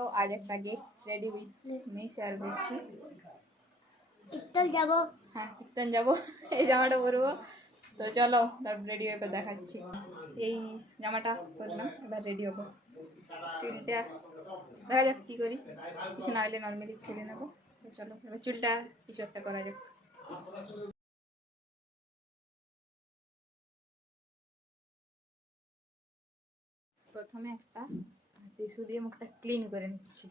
চলো আজ একটা get ready with me share করছি। কীর্তন যাবো। হ্যাঁ কীর্তন যাবো, এই জামাটা পরবো। তো চলো তারপর রেডি হয়ে দেখাচ্ছি। এই জামাটা পরলাম, এবার রেডি হবো। চুলটা দেখা যাক কী করি, কিছু না হলে নর্মালি খুলে নেবো। তো চলো এবার চুলটা কিছু একটা করা যাক। প্রথমে একটা টিস্যু দিয়ে মুখটা ক্লিন করে নিচ্ছি।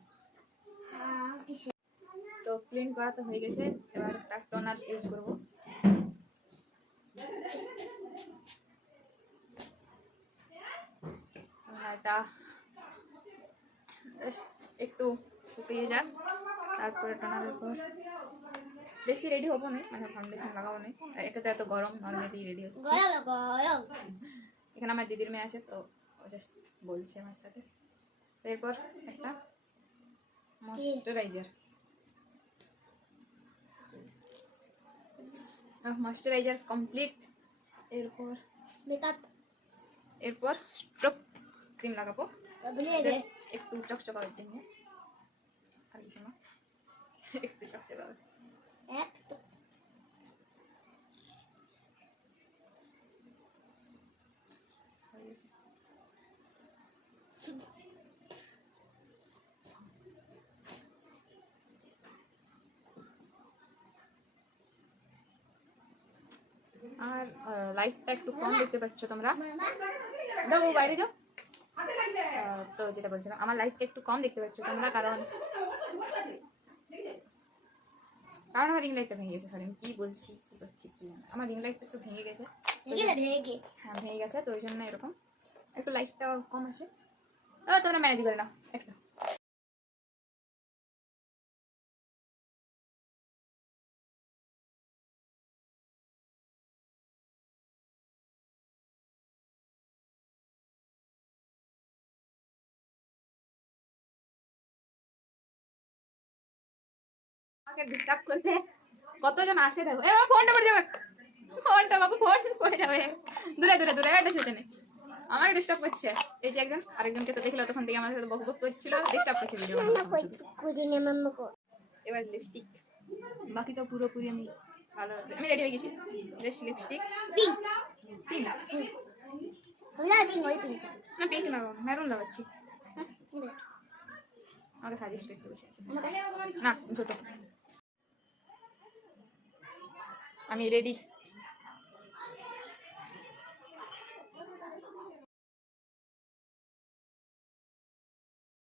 তো ক্লিন করা তো হয়ে গেছে, এবার একটা টোনার ইউজ করবো। এটা একটু শুকিয়ে যাক, তারপরে টোনারের পর বেশি রেডি হবো না, মানে ফাউন্ডেশন লাগাবো না। এটাতে এত গরম, নর্মালি রেডি হচ্ছে। এখানে আমার দিদির মেয়ে আছে, তো ও জাস্ট বলছে আমার সাথে। তো এরপর একটা ময়শ্চারাইজার কমপ্লিট। এরপর স্ট্রোক ক্রিম লাগাবো একটু চকচকার জন্য, আর কিছু না, একটু চকচকার। আর লাইটটা একটু কম দেখতে পাচ্ছ তোমরা, যাও বাইরে যাও। তো যেটা বলছিলাম, আমার লাইটটা একটু কম দেখতে পাচ্ছ তোমরা, কারণ আমার রিং লাইটটা ভেঙে গেছে। সরি আমি কি বলছি কি করছি কি, আমার রিং লাইটটা একটু ভেঙে গেছে। হ্যাঁ ভেঙে গেছে, তো ওই জন্য এরকম একটু লাইটটা কম আছে। তোমরা ম্যানেজ করে নাও একটু। আমাকে ডিস্টার্ব করতে কতজন আসে দেখো। এবার ফোনটা পড়ে যাবে, ফোনটা বাবু ফোন পড়ে যাবে। দূরে দূরে দূরে, একটা ছুটে নেই, আমাকে ডিস্টার্ব করছে। এই যে একজন আরেকজনকে তো দেখলো, তখন থেকে আমার সাথে বক বক করছিল, ডিস্টার্ব করছে ভিডিও। এবার লিপস্টিক, বাকি তো পুরোপুরি আমি ভালো, আমি রেডি হয়ে গেছি। জাস্ট লিপস্টিক পিঙ্ক পিঙ্ক না, পিঙ্ক না মেরুন লাগাচ্ছি। আমাকে সাজেস্ট করতে বসে আছে না, ছোট। আমি রেডি,